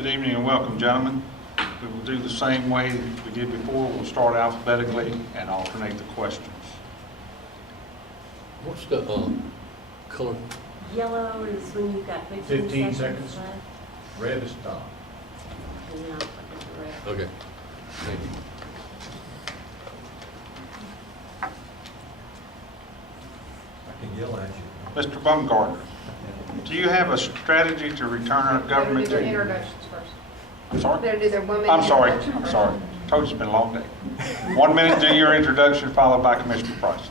Good evening and welcome, gentlemen. We will do the same way we did before. We'll start alphabetically and alternate the questions. What's the color? Yellow is when you've got 15 seconds seconds. left. Red is top. And now I'll put the red. Okay, thank you. I can yell at you. Mr. Baumgartner, do you have a strategy to return our government They're to... gonna do their introductions first. I'm sorry? They're gonna do their 1 minute. I'm sorry. introduction I'm sorry. Told you it's been a long day. 1 minute, do your introduction, followed by Commissioner Price.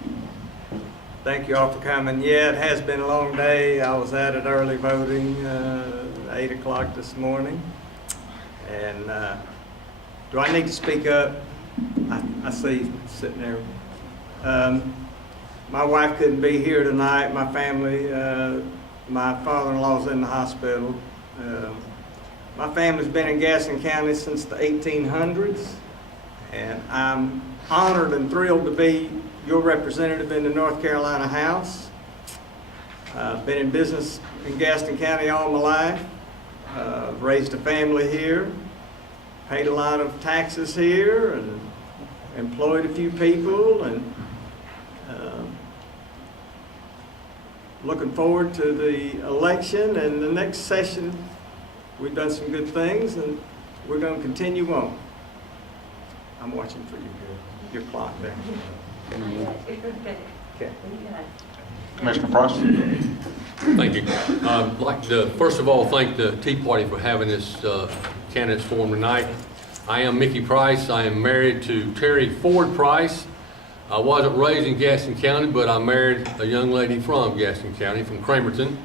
Thank you all for coming. Yeah, it has been a long day. I was at it early voting, 8 o'clock this morning. And do I need to speak up? I see sitting there. My wife couldn't be here tonight. My family, my father-in-law's in the hospital. My family's been in Gaston County since the 1800s. And I'm honored and thrilled to be your representative in the North Carolina House. Been in business in Gaston County all my life. Raised a family here. Paid a lot of taxes here and employed a few people, and looking forward to the election and the next session. We've done some good things and we're going to continue on. I'm watching for you, your clock there. Okay. Commissioner Price. Thank you. I'd like to, first of all, thank the Tea Party for having this candidates forum tonight. I am Mickey Price. I am married to Terry Ford Price. I wasn't raised in Gaston County, but I married a young lady from Gaston County, from Cramerton.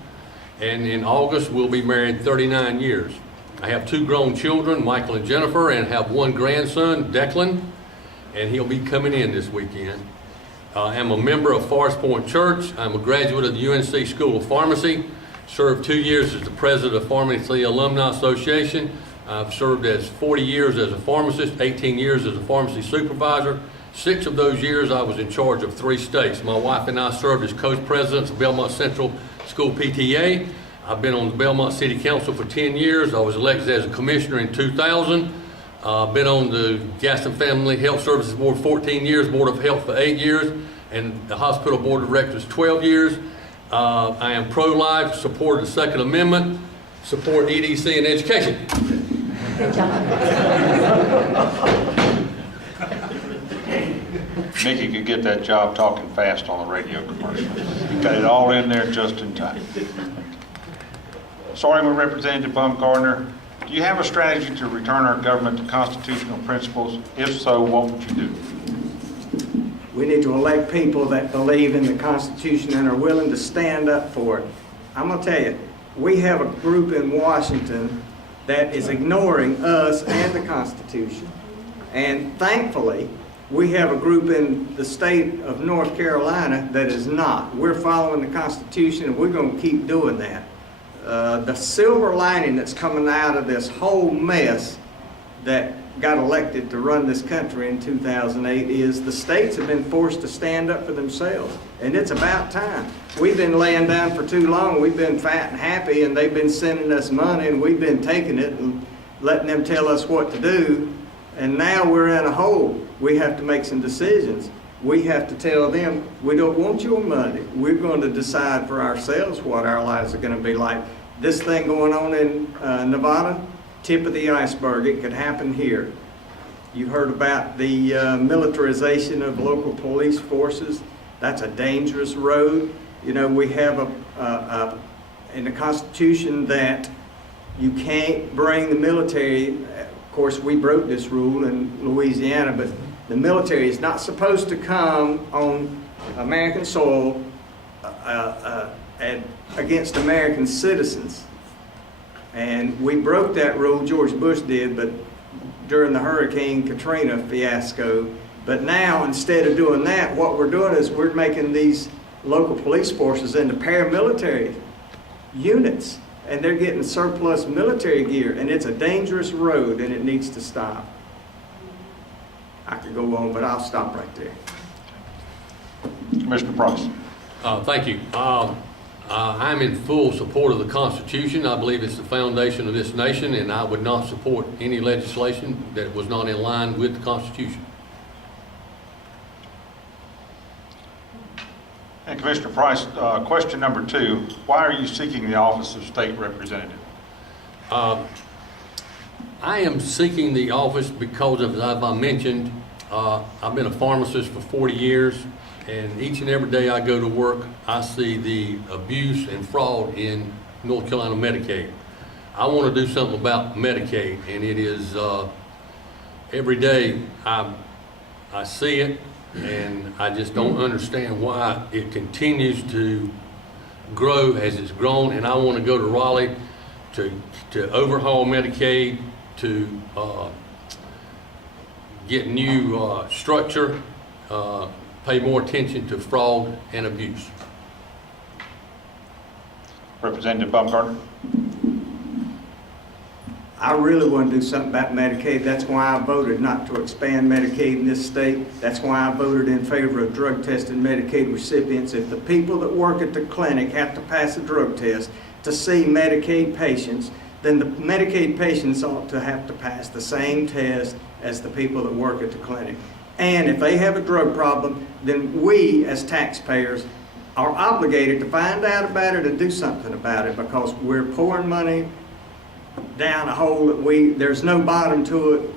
And in August, we'll be married 39 years. I have 2 grown children, Michael and Jennifer, and have 1 grandson, Declan, and he'll be coming in this weekend. I'm a member of Forest Point Church. I'm a graduate of the UNC School of Pharmacy. Served 2 years as the president of Pharmacy Alumni Association. I've served as 40 years as a pharmacist, 18 years as a pharmacy supervisor. 6 of those years I was in charge of 3 states. My wife and I served as co-presidents of Belmont Central School PTA. I've been on the Belmont City Council for 10 years. I was elected as a commissioner in 2000. I've been on the Gaston Family Health Services Board 14 years, Board of Health for 8 years, and the Hospital Board of Directors 12 years. I am pro-life, support the Second Amendment, support EDC and education. Good job. Mickey could get that job talking fast on the radio commercial. He got it all in there just in time. Starting with Representative Baumgartner, do you have a strategy to return our government to constitutional principles? If so, what would you do? We need to elect people that believe in the Constitution and are willing to stand up for it. I'm going to tell you, we have a group in Washington that is ignoring us and the Constitution. And thankfully, we have a group in the state of North Carolina that is not. We're following the Constitution and we're going to keep doing that. The silver lining that's coming out of this whole mess that got elected to run this country in 2008 is the states have been forced to stand up for themselves. And it's about time. We've been laying down for too long. We've been fat and happy and they've been sending us money and we've been taking it and letting them tell us what to do. And now we're in a hole. We have to make some decisions. We have to tell them, we don't want your money. We're going to decide for ourselves what our lives are going to be like. This thing going on in Nevada, tip of the iceberg. It could happen here. You heard about the militarization of local police forces. That's a dangerous road. You know, we have in the Constitution that you can't bring the military. Of course, we broke this rule in Louisiana, but the military is not supposed to come on American soil against American citizens. And we broke that rule, George Bush did, but during the Hurricane Katrina fiasco. But now, instead of doing that, what we're doing is we're making these local police forces into paramilitary units. And they're getting surplus military gear, and it's a dangerous road, and it needs to stop. I could go on, but I'll stop right there. Commissioner Price. Thank you. I'm in full support of the Constitution. I believe it's the foundation of this nation, and I would not support any legislation that was not in line with the Constitution. And Commissioner Price, question number 2, why are you seeking the office of state representative? I am seeking the office because of, as I mentioned, I've been a pharmacist for 40 years, and each and every day I go to work, I see the abuse and fraud in North Carolina Medicaid. I want to do something about Medicaid, and it is, every day I see it, and I just don't understand why it continues to grow as it's grown, and I want to go to Raleigh to overhaul Medicaid, to get new structure, pay more attention to fraud and abuse. Representative Baumgartner? I really want to do something about Medicaid. That's why I voted not to expand Medicaid in this state. That's why I voted in favor of drug-tested Medicaid recipients. If the people that work at the clinic have to pass a drug test to see Medicaid patients, then the Medicaid patients ought to have to pass the same test as the people that work at the clinic. And if they have a drug problem, then we as taxpayers are obligated to find out about it and do something about it, because we're pouring money down a hole that there's no bottom to it,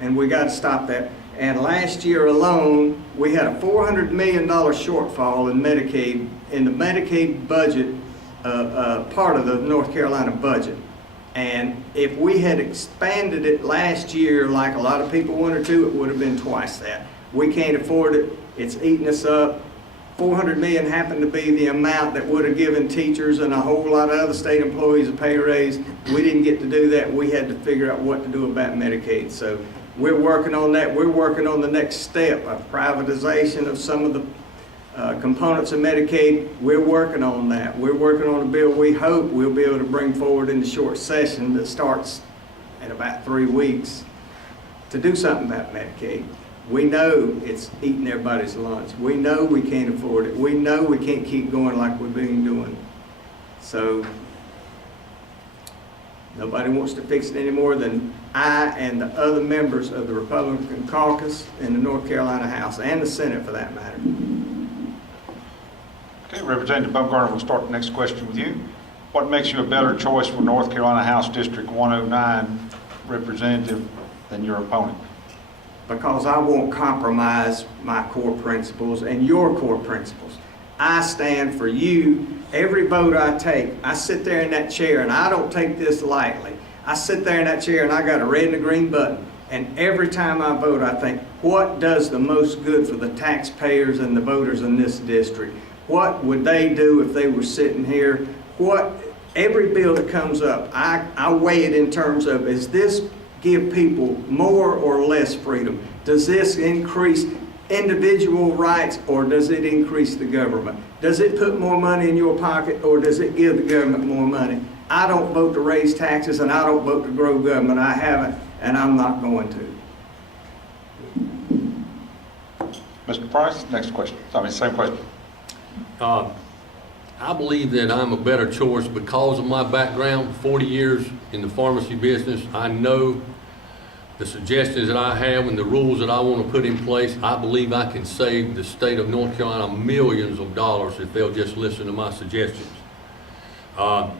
and we got to stop that. And last year alone, we had a $400 million shortfall in Medicaid, in the Medicaid budget, part of the North Carolina budget. And if we had expanded it last year like a lot of people wanted to, it would have been twice that. We can't afford it. It's eating us up. $400 million happened to be the amount that would have given teachers and a whole lot of other state employees a pay raise. We didn't get to do that. We had to figure out what to do about Medicaid. So we're working on that. We're working on the next step of privatization of some of the components of Medicaid. We're working on that. We're working on a bill we hope we'll be able to bring forward in the short session that starts in about 3 weeks to do something about Medicaid. We know it's eating everybody's lunch. We know we can't afford it. We know we can't keep going like we've been doing. So nobody wants to fix it any more than I and the other members of the Republican caucus in the North Carolina House and the Senate for that matter. Okay, Representative Baumgartner, we'll start the next question with you. What makes you a better choice for North Carolina House District 109 representative than your opponent? Because I won't compromise my core principles and your core principles. I stand for you. Every vote I take, I sit there in that chair, and I don't take this lightly. I sit there in that chair and I got a red and a green button. And every time I vote, I think, what does the most good for the taxpayers and the voters in this district? What would they do if they were sitting here? Every bill that comes up, I weigh it in terms of, is this give people more or less freedom? Does this increase individual rights, or does it increase the government? Does it put more money in your pocket, or does it give the government more money? I don't vote to raise taxes, and I don't vote to grow government. I haven't, and I'm not going to. Mr. Price, next question. Same question. I believe that I'm a better choice because of my background, 40 years in the pharmacy business. I know the suggestions that I have and the rules that I want to put in place. I believe I can save the state of North Carolina millions of dollars if they'll just listen to my suggestions. I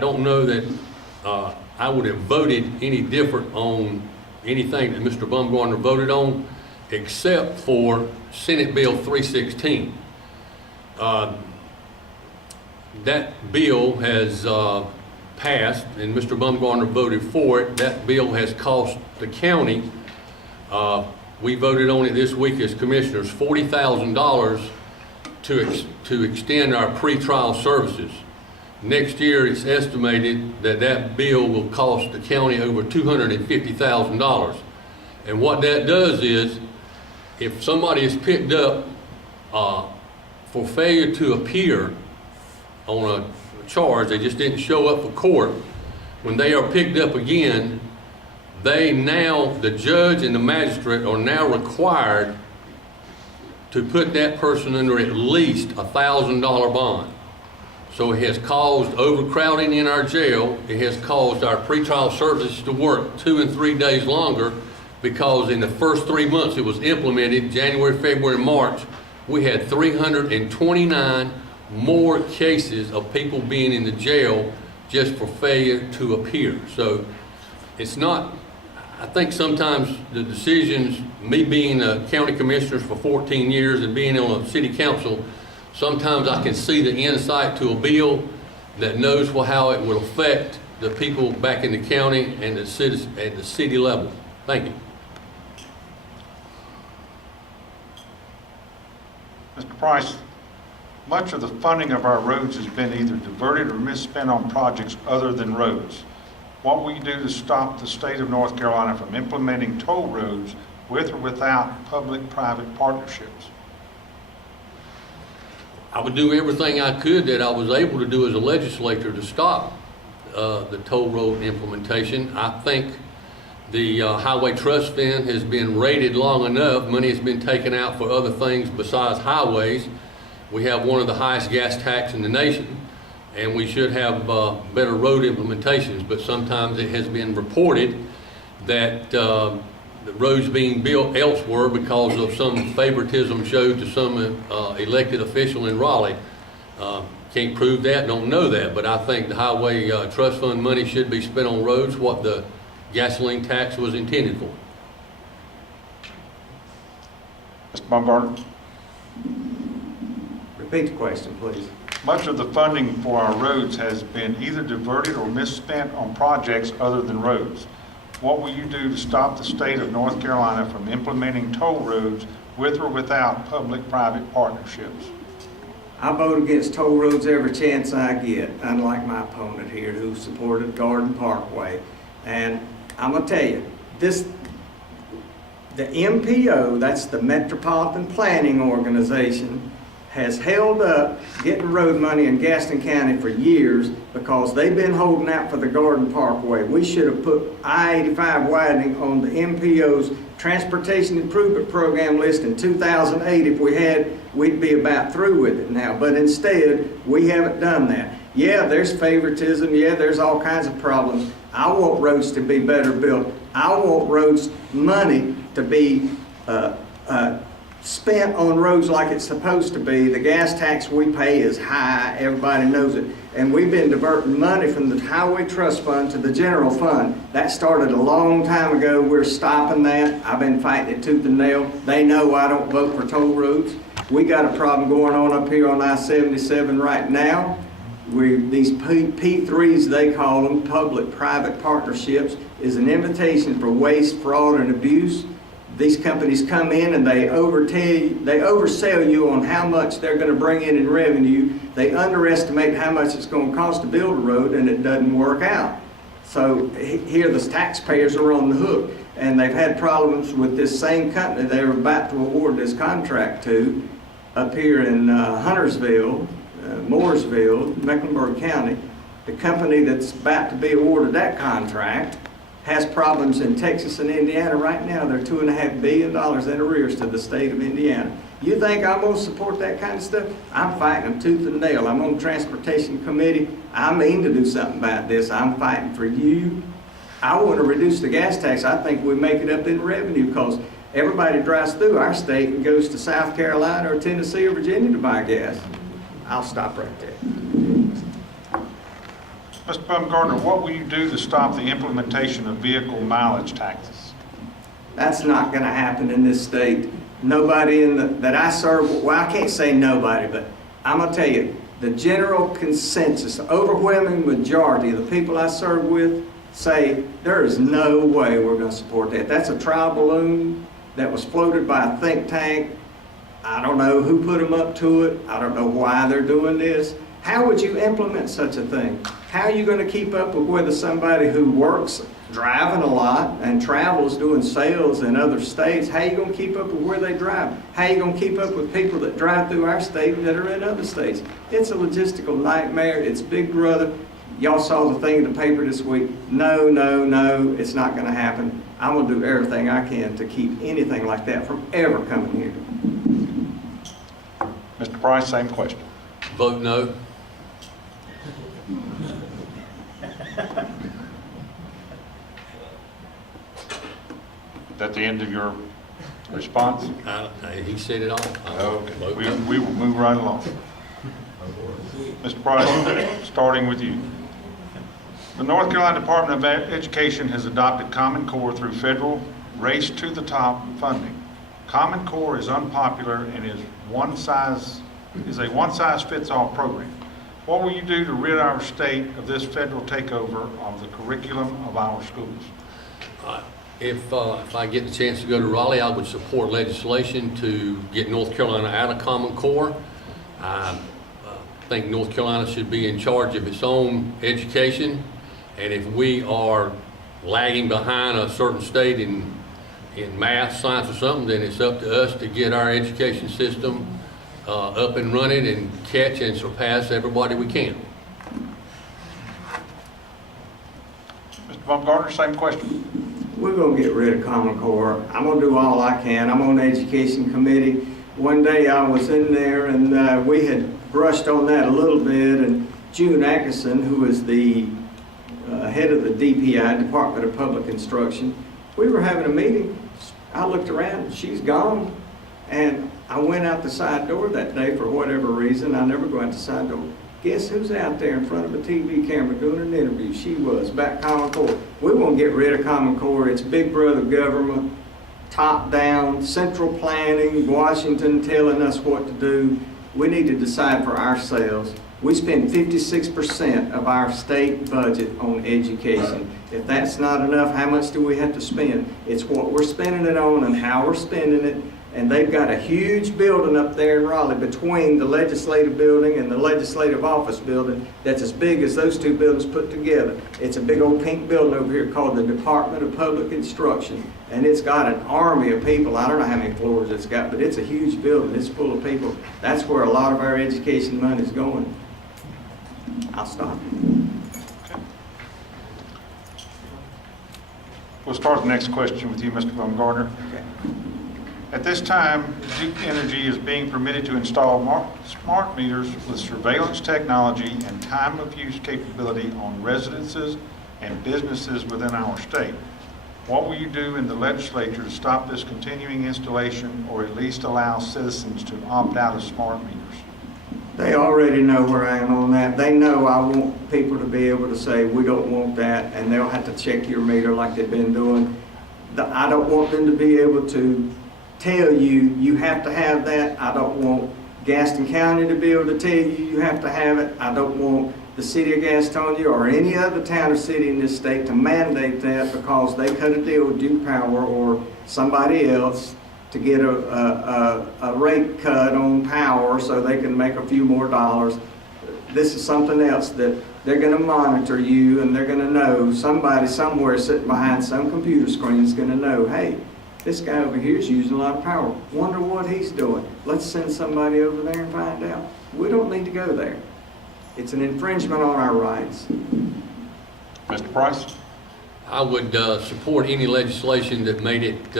don't know that I would have voted any different on anything that Mr. Baumgartner voted on, except for Senate Bill 316. That bill has passed, and Mr. Baumgartner voted for it. That bill has cost the county, we voted on it this week as commissioners, $40,000 to extend our pretrial services. Next year, it's estimated that that bill will cost the county over $250,000. And what that does is, if somebody is picked up for failure to appear on a charge, they just didn't show up for court, when they are picked up again, the judge and the magistrate are now required to put that person under at least $1,000 bond. So it has caused overcrowding in our jail. It has caused our pretrial services to work 2 and 3 days longer, because in the first 3 months it was implemented, January, February, March, we had 329 more cases of people being in the jail just for failure to appear. So it's not, I think sometimes the decisions, me being a county commissioner for 14 years and being on a city council, sometimes I can see the insight to a bill that knows how it will affect the people back in the county and the citizens at the city level. Thank you. Mr. Price, much of the funding of our roads has been either diverted or misspent on projects other than roads. What will you do to stop the state of North Carolina from implementing toll roads with or without public-private partnerships? I would do everything I could that I was able to do as a legislator to stop the toll road implementation. I think the Highway Trust Fund has been raided long enough. Money has been taken out for other things besides highways. We have one of the highest gas tax in the nation, and we should have better road implementations, but sometimes it has been reported that the roads being built elsewhere because of some favoritism showed to some elected official in Raleigh. Can't prove that, don't know that, but I think the Highway Trust Fund money should be spent on roads, what the gasoline tax was intended for. Mr. Baumgartner? Repeat the question, please. Much of the funding for our roads has been either diverted or misspent on projects other than roads. What will you do to stop the state of North Carolina from implementing toll roads with or without public-private partnerships? I vote against toll roads every chance I get, unlike my opponent here who supported Garden Parkway. And I'm gonna tell you, the MPO, that's the Metropolitan Planning Organization, has held up getting road money in Gaston County for years because they've been holding out for the Garden Parkway. We should have put I-85 widening on the MPO's Transportation Improvement Program list in 2008. If we had, we'd be about through with it now. But instead, we haven't done that. Yeah, there's favoritism. Yeah, there's all kinds of problems. I want roads to be better built. I want roads money to be spent on roads like it's supposed to be. The gas tax we pay is high, everybody knows it. And we've been diverting money from the Highway Trust Fund to the general fund. That started a long time ago. We're stopping that. I've been fighting it tooth and nail. They know I don't vote for toll roads. We got a problem going on up here on I-77 right now. These P3s, they call them, public-private partnerships, is an invitation for waste, fraud, and abuse. These companies come in and they oversell you on how much they're going to bring in revenue. They underestimate how much it's going to cost to build a road, and it doesn't work out. So here the taxpayers are on the hook, and they've had problems with this same company they were about to award this contract to up here in Huntersville, Mooresville, Mecklenburg County. The company that's about to be awarded that contract has problems in Texas and Indiana right now. They're $2.5 billion in arrears to the state of Indiana. You think I'm going to support that kind of stuff? I'm fighting them tooth and nail. I'm on the Transportation Committee. I mean to do something about this. I'm fighting for you. I want to reduce the gas tax. I think we make it up in revenue because everybody drives through our state and goes to South Carolina or Tennessee or Virginia to buy gas. I'll stop right there. Mr. Baumgartner, what will you do to stop the implementation of vehicle mileage taxes? That's not going to happen in this state. Nobody that I serve, well, I can't say nobody, but I'm going to tell you, the general consensus, the overwhelming majority of the people I serve with say there is no way we're going to support that. That's a trial balloon that was floated by a think tank. I don't know who put them up to it. I don't know why they're doing this. How would you implement such a thing? How are you going to keep up with whether somebody who works driving a lot and travels doing sales in other states, how are you going to keep up with where they drive? How are you going to keep up with people that drive through our state that are in other states? It's a logistical nightmare. It's Big Brother. Y'all saw the thing in the paper this week. No, no, no, it's not going to happen. I'm going to do everything I can to keep anything like that from ever coming here. Mr. Price, same question. Vote no. Is that the end of your response? He said it all. Okay, Vote we no. we will move right along. Mr. Price, starting with you. The North Carolina Department of Education has adopted Common Core through federal Race to the Top funding. Common Core is unpopular and is a one-size-fits-all program. What will you do to rid our state of this federal takeover of the curriculum of our schools? If I get the chance to go to Raleigh, I would support legislation to get North Carolina out of Common Core. I think North Carolina should be in charge of its own education, and if we are lagging behind a certain state in math, science, or something, then it's up to us to get our education system up and running and catch and surpass everybody we can. Mr. Baumgartner, same question. We're gonna get rid of Common Core. I'm gonna do all I can. I'm on the Education Committee. One day I was in there and we had brushed on that a little bit, and June Atkinson, who is the head of the DPI, Department of Public Instruction, we were having a meeting. I looked around, she's gone, and I went out the side door that day for whatever reason. I never go out the side door. Guess who's out there in front of a TV camera doing an interview? She was, back Common Core. We won't get rid of Common Core. It's big brother government, top down, central planning, Washington telling us what to do. We need to decide for ourselves. We spend 56% of our state budget on education. If that's not enough, how much do we have to spend? It's what we're spending it on and how we're spending it. And they've got a huge building up there in Raleigh between the legislative building and the legislative office building that's as big as those two buildings put together. It's a big old pink building over here called the Department of Public Instruction. And it's got an army of people. I don't know how many floors it's got, but it's a huge building. It's full of people. That's where a lot of our education money is going. I'll stop. We'll start the next question with you, Mr. Baumgartner. Okay. At this time, Duke Energy is being permitted to install smart meters with surveillance technology and time of use capability on residences and businesses within our state. What will you do in the legislature to stop this continuing installation, or at least allow citizens to opt out of smart meters? They already know where I am on that. They know I want people to be able to say, we don't want that, and they'll have to check your meter like they've been doing. I don't want them to be able to tell you, you have to have that. I don't want Gaston County to be able to tell you, you have to have it. I don't want the city of Gastonia or any other town or city in this state to mandate that because they cut a deal with Duke Power or somebody else to get a rate cut on power so they can make a few more dollars. This is something else that they're going to monitor you, and they're going to know, somebody somewhere sitting behind some computer screen is going to know, hey, this guy over here is using a lot of power. Wonder what he's doing. Let's send somebody over there and find out. We don't need to go there. It's an infringement on our rights. Mr. Price? I would support any legislation that made it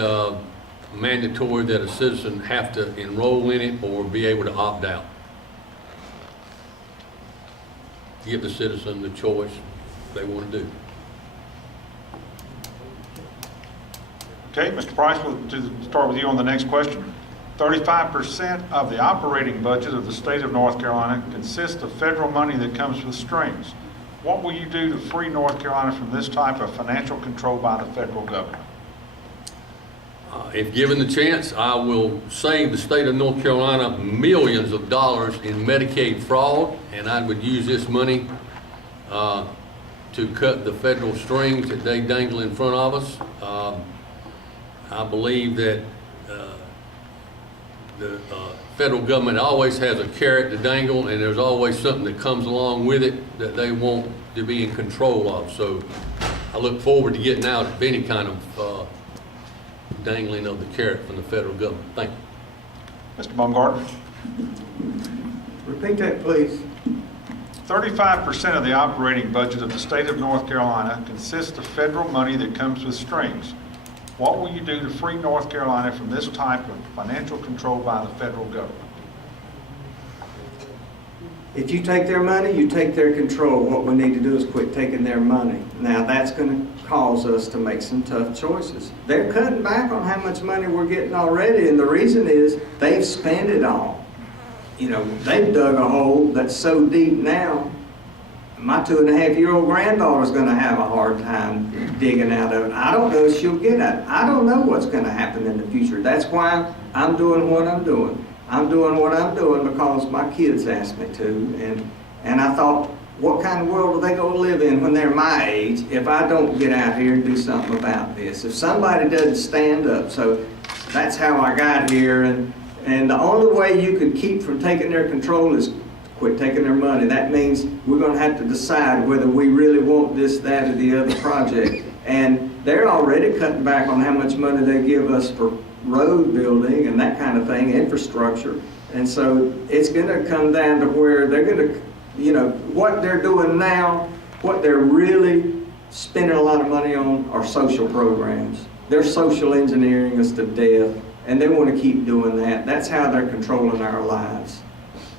mandatory that a citizen have to enroll in it or be able to opt out. Give the citizen the choice they want to do. Okay, Mr. Price, we'll start with you on the next question. 35% of the operating budget of the state of North Carolina consists of federal money that comes with strings. What will you do to free North Carolina from this type of financial control by the federal government? If given the chance, I will save the state of North Carolina millions of dollars in Medicaid fraud, and I would use this money to cut the federal strings that they dangle in front of us. I believe that the federal government always has a carrot to dangle, and there's always something that comes along with it that they want to be in control of. So I look forward to getting out of any kind of dangling of the carrot from the federal government. Thank you. Mr. Baumgartner? Repeat that, please. 35% of the operating budget of the state of North Carolina consists of federal money that comes with strings. What will you do to free North Carolina from this type of financial control by the federal government? If you take their money, you take their control. What we need to do is quit taking their money. Now, that's going to cause us to make some tough choices. They're cutting back on how much money we're getting already, and the reason is they've spent it all. You know, they've dug a hole that's so deep now, my 2.5-year-old granddaughter's going to have a hard time digging out of it. I don't know if she'll get at it. I don't know what's going to happen in the future. That's why I'm doing what I'm doing. I'm doing what I'm doing because my kids asked me to, and I thought, what kind of world are they going to live in when they're my age if I don't get out here and do something about this? If somebody doesn't stand up. So that's how I got here, and the only way you could keep from taking their control is quit taking their money. That means we're going to have to decide whether we really want this, that, or the other project. And they're already cutting back on how much money they give us for road building and that kind of thing, infrastructure. And so it's going to come down to where they're going to, you know, what they're doing now, what they're really spending a lot of money on are social programs. They're social engineering us to death, and they want to keep doing that. That's how they're controlling our lives.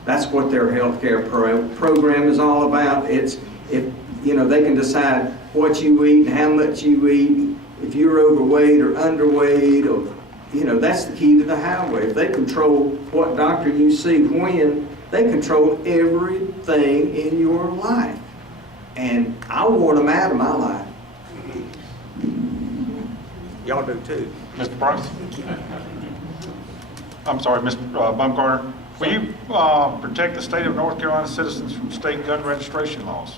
That's what their healthcare program is all about. It's, if you know, they can decide what you eat and how much you eat, if you're overweight or underweight, or, you know, that's the key to the highway. If they control what doctor you see when, they control everything in your life. And I want them out of my life. Y'all do too. Mr. Price? I'm sorry, Mr. Bumgarner. Will you protect the state of North Carolina citizens from state gun registration laws?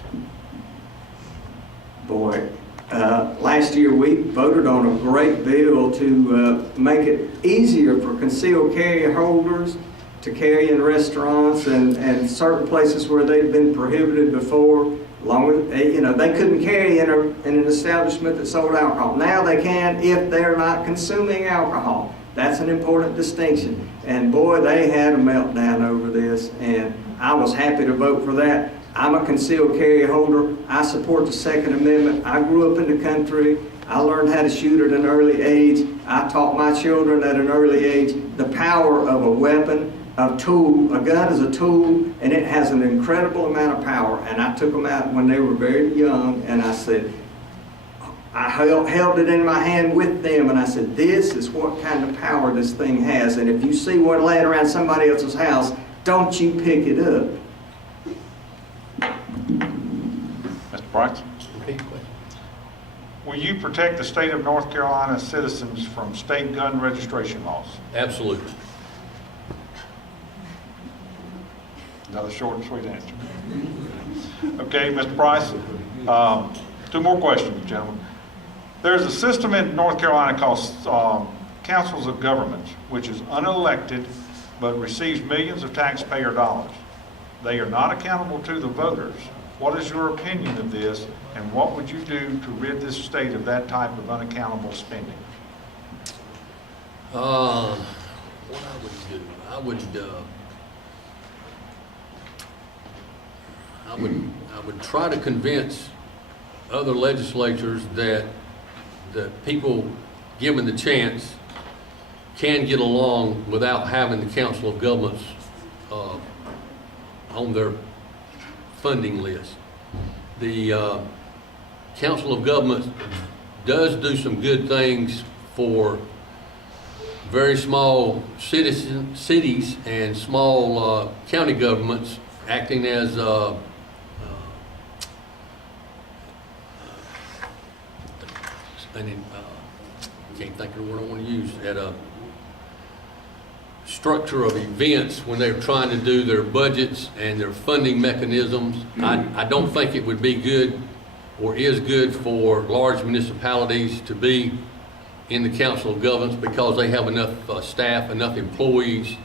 Boy, last year we voted on a great bill to make it easier for concealed carry holders to carry in restaurants and certain places where they've been prohibited before. Along with, you know, they couldn't carry in an establishment that sold alcohol. Now they can if they're not consuming alcohol. That's an important distinction. And boy, they had a meltdown over this, and I was happy to vote for that. I'm a concealed carry holder. I support the Second Amendment. I grew up in the country. I learned how to shoot at an early age. I taught my children at an early age the power of a weapon, a tool. A gun is a tool, and it has an incredible amount of power. And I took them out when they were very young, and I said, I held it in my hand with them, and I said, this is what kind of power this thing has. And if you see one laying around somebody else's house, don't you pick it up. Mr. Price? Repeat the question. Will you protect the state of North Carolina citizens from state gun registration laws? Absolutely. Another short and sweet answer. Okay, Mr. Price, 2 more questions, gentlemen. There's a system in North Carolina called councils of governments, which is unelected but receives millions of taxpayer dollars. They are not accountable to the voters. What is your opinion of this, and what would you do to rid this state of that type of unaccountable spending? What I would do, I would try to convince other legislatures that people, given the chance, can get along without having the Council of Governments on their funding list. The Council of Governments does do some good things for very small cities and small county governments, acting as I can't think of the word I want to use, at a structure of events when they're trying to do their budgets and their funding mechanisms. I don't think it would be good or is good for large municipalities to be in the Council of Governments because they have enough staff, enough employees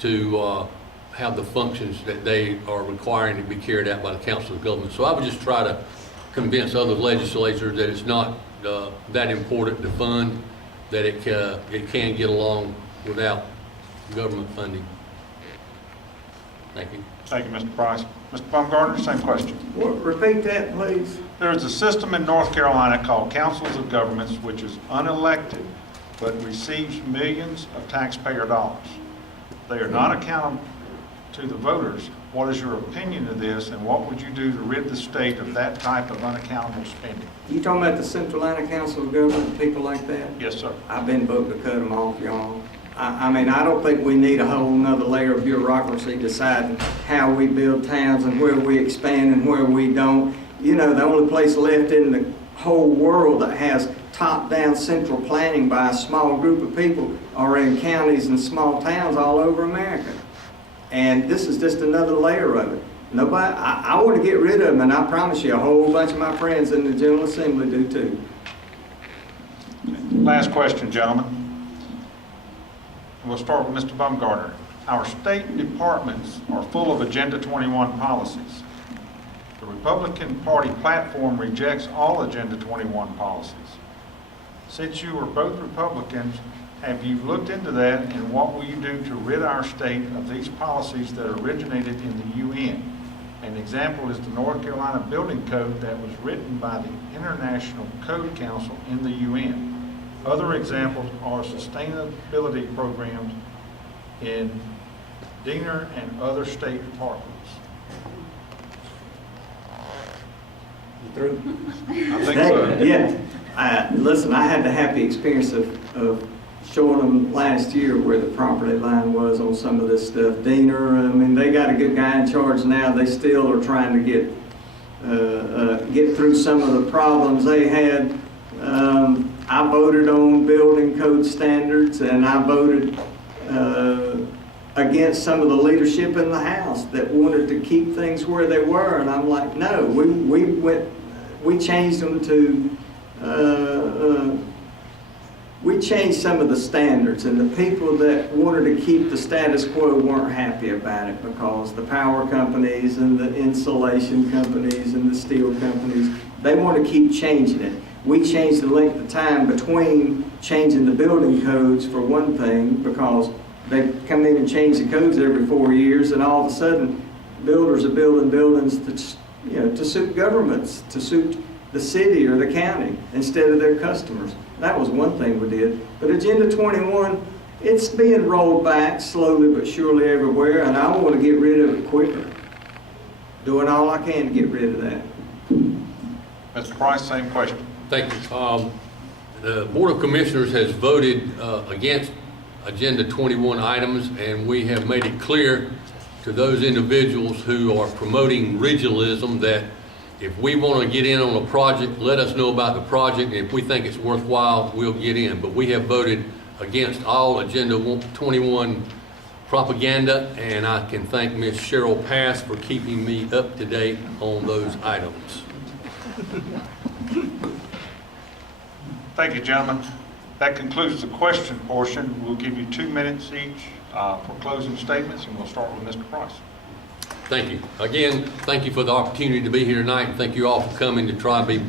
to have the functions that they are requiring to be carried out by the Council of Governments. So I would just try to convince other legislatures that it's not that important to fund, that it can get along without government funding. Thank you. Thank you, Mr. Price. Mr. Bumgarner, same question. Repeat that, please. There is a system in North Carolina called councils of governments, which is unelected, but receives millions of taxpayer dollars. They are not accountable to the voters, what is your opinion of this, and what would you do to rid the state of that type of unaccountable spending? You talking about the Central Atlanta Council of Government, people like that? Yes, sir. I've been voting to cut them off, y'all. I mean, I don't think we need a whole nother layer of bureaucracy deciding how we build towns and where we expand and where we don't. You know, the only place left in the whole world that has top-down central planning by a small group of people are in counties and small towns all over America. And this is just another layer of it. Nobody, I want to get rid of them, and I promise you a whole bunch of my friends in the General Assembly do too. Last question, gentlemen. We'll start with Mr. Bumgarner. Our state departments are full of Agenda 21 policies. The Republican Party platform rejects all Agenda 21 policies. Since you are both Republicans, have you looked into that, and what will you do to rid our state of these policies that originated in the UN? An example is the North Carolina Building Code that was written by the International Code Council in the UN. Other examples are sustainability programs in Diener and other state departments. Through? I think so. Yeah. Listen, I had the happy experience of showing them last year where the property line was on some of this stuff. Diener, I mean, they got a good guy in charge now. They still are trying to get through some of the problems they had. I voted on building code standards, and I voted against some of the leadership in the House that wanted to keep things where they were. And I'm like, no, we changed them to, we changed some of the standards, and the people that wanted to keep the status quo weren't happy about it because the power companies and the insulation companies and the steel companies, they want to keep changing it. We changed the length of time between changing the building codes for one thing, because they come in and change the codes every 4 years, and all of a sudden builders are building buildings to suit governments, to suit the city or the county instead of their customers. That was one thing we did. But Agenda 21, it's being rolled back slowly but surely everywhere, and I want to get rid of it quicker. Doing all I can to get rid of that. Mr. Price, same question. Thank you. The Board of Commissioners has voted against Agenda 21 items, and we have made it clear to those individuals who are promoting regionalism that if we want to get in on a project, let us know about the project, and if we think it's worthwhile, we'll get in. But we have voted against all Agenda 21 propaganda, and I can thank Ms. Cheryl Pass for keeping me up to date on those items. Thank you, gentlemen. That concludes the question portion. We'll give you 2 minutes each for closing statements, and we'll start with Mr. Price. Thank you. Again, thank you for the opportunity to be here tonight, and thank you all for coming to try to be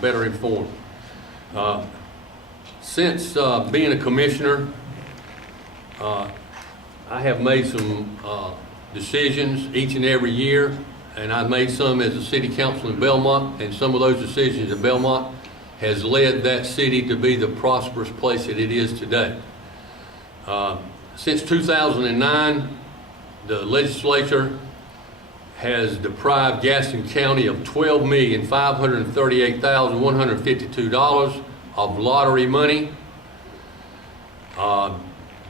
better informed. Since being a commissioner, I have made some decisions each and every year, and I've made some as a city council in Belmont, and some of those decisions in Belmont has led that city to be the prosperous place that it is today. Since 2009, the legislature has deprived Gaston County of $12,538,152 of lottery money.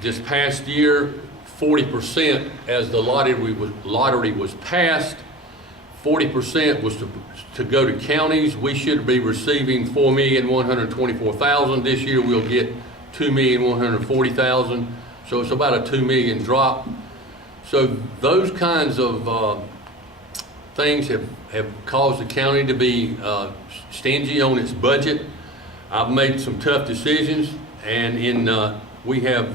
This past year, 40% as the lottery was passed, 40% was to go to counties. We should be receiving $4,124,000. This year we'll get $2,140,000. So it's about a $2 million drop. So those kinds of things have caused the county to be stingy on its budget. I've made some tough decisions, and we have,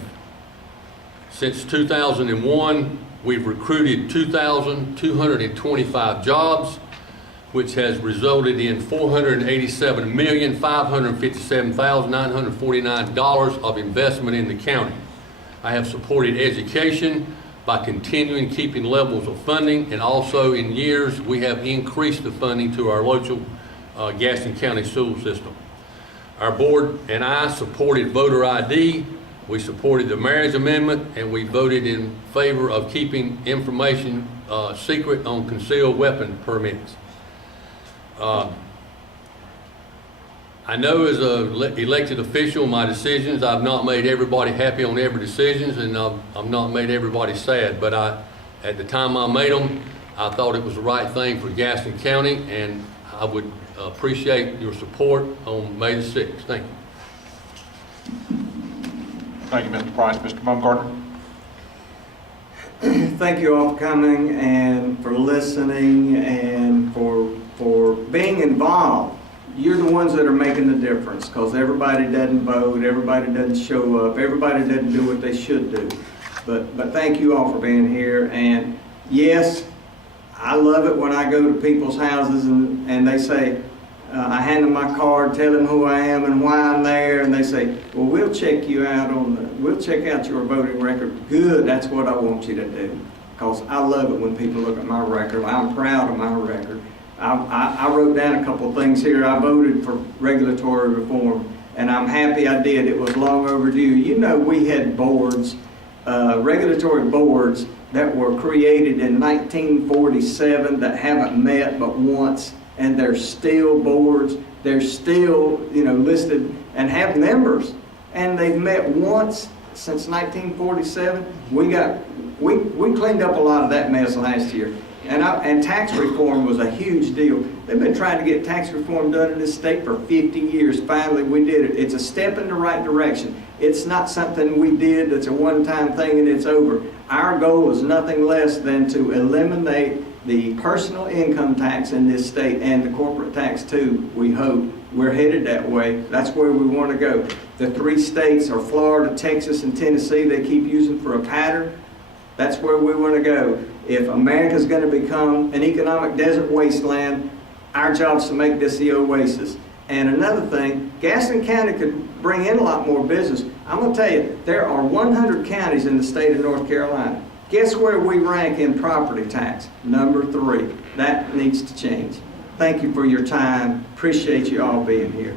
since 2001, we've recruited 2,225 jobs, which has resulted in $487,557,949 of investment in the county. I have supported education by continuing keeping levels of funding, and also in years we have increased the funding to our local Gaston County school system. Our board and I supported voter ID We supported the marriage amendment, and we voted in favor of keeping information secret on concealed weapon permits. I know as an elected official, my decisions, I've not made everybody happy on every decisions, and I've not made everybody sad, but at the time I made them, I thought it was the right thing for Gaston County, and I would appreciate your support on May the 6th. Thank you. Thank you, Mr. Price. Mr. Baumgartner? Thank you all for coming and for listening and for being involved. You're the ones that are making the difference, because everybody doesn't vote, everybody doesn't show up, everybody doesn't do what they should do. But thank you all for being here. And yes, I love it when I go to people's houses and they say, I hand them my card, tell them who I am and why I'm there, and they say, well, we'll check you out we'll check out your voting record. Good, that's what I want you to do. Because I love it when people look at my record. I'm proud of my record. I wrote down a couple of things here. I voted for regulatory reform, and I'm happy I did. It was long overdue. You know, we had boards, regulatory boards that were created in 1947 that haven't met but once, and they're still boards. They're still, listed and have members, and they've met once since 1947. We cleaned up a lot of that mess last year. And tax reform was a huge deal. They've been trying to get tax reform done in this state for 50 years. Finally, we did it. It's a step in the right direction. It's not something we did that's a one-time thing and it's over. Our goal is nothing less than to eliminate the personal income tax in this state and the corporate tax too, we hope. We're headed that way. That's where we want to go. The 3 states are Florida, Texas, and Tennessee. They keep using for a pattern. That's where we want to go. If America's going to become an economic desert wasteland, our job is to make this the oasis. And another thing, Gaston County could bring in a lot more business. I'm going to tell you, there are 100 counties in the state of North Carolina. Guess where we rank in property tax? Number 3. That needs to change. Thank you for your time. Appreciate you all being here.